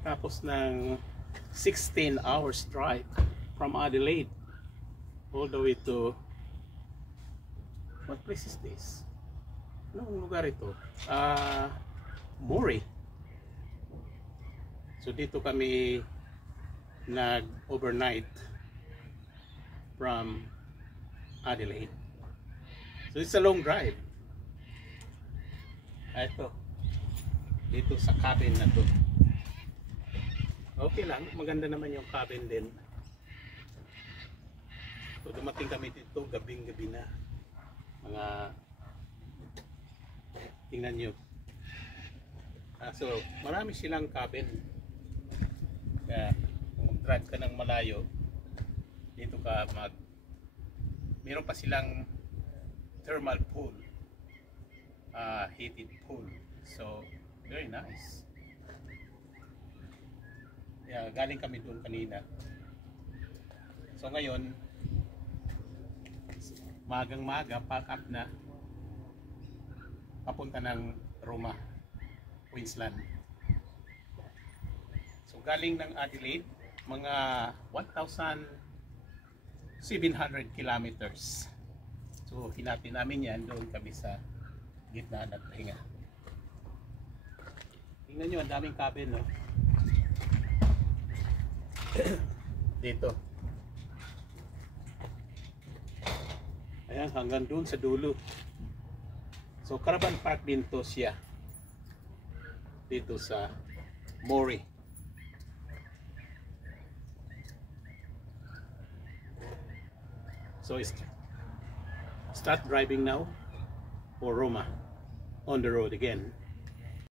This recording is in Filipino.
Tapos ng 16 hours drive from Adelaide all the way to, what place is this? Anong lugar ito? Moree. So dito kami nag-overnight from Adelaide. So it's a long drive. Ito, dito sa cabin na to. Okay lang, maganda naman yung cabin din. So dumating kami dito gabing-gabi na. Mga tingnan nyo. So marami silang cabin. Kaya kung drive ka ng malayo, dito ka meron pa silang thermal pool, heated pool. So very nice. Yeah, galing kami doon kanina. So ngayon, magang-maga, pack up na, papunta ng Roma, Queensland. So galing ng Adelaide, mga 1,700 kilometers. So hinati namin yan, doon kami sa gitna ng pahinga. Tingnan nyo, ang daming cabin, no? Dito. Ayan, hanggang doon sa dulo. So caravan park din to siya dito sa Moree. So start driving now for Roma, on the road again.